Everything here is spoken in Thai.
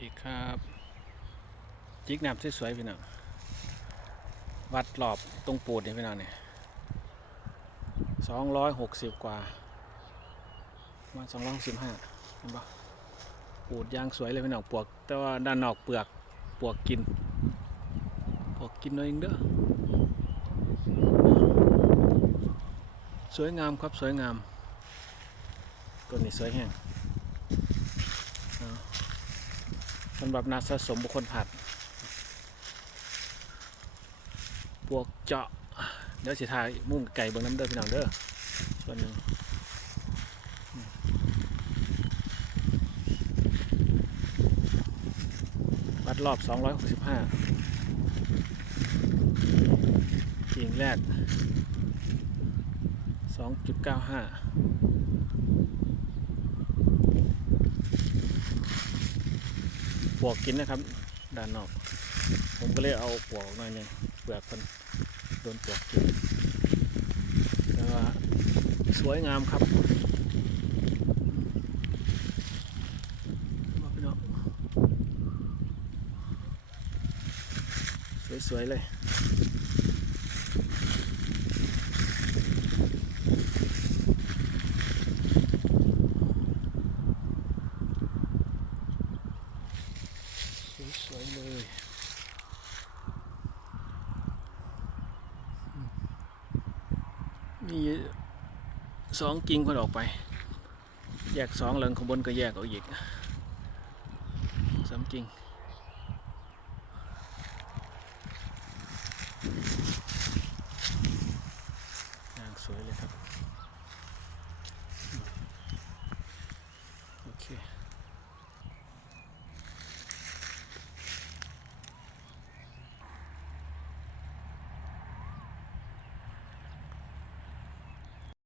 ดีครับ จิกน้ำสวยๆพี่น้องวัดรอบตรงปูดนี่พี่น้องเนี่ยสองร้อยหกสิบกว่ามาสองร้อยสิบห้าเห็นปะปูดยางสวยเลยพี่น้องปวก แต่ว่าด้านนอกเปลือกปวกกินปวกกินน้อยเองเด้อสวยงามครับสวยงามต้นนี้สวยแห้ง สำหรับนักสะสมบุคคลผัดพวกเจาะเดี๋ยวสิทายมุ่งไก่เบิ้งน้ำเด้อพี่น้องเด้อส่วนหนึ่งวัดรอบ 265กิ่งแรก 2.95 ปวกกินนะครับ ด้านนอก ผมก็เลยเอาปวกอกหน่อยนึงเปลือกมันโดนปวกกินแต่ว่าสวยงามครับสวยๆเลย สวยๆเลยอืม มีสองกิ่งคนออกไป แยกสองหลังข้างบนก็แยกเอาอีกสามกิ่งนางสวยเลยครับ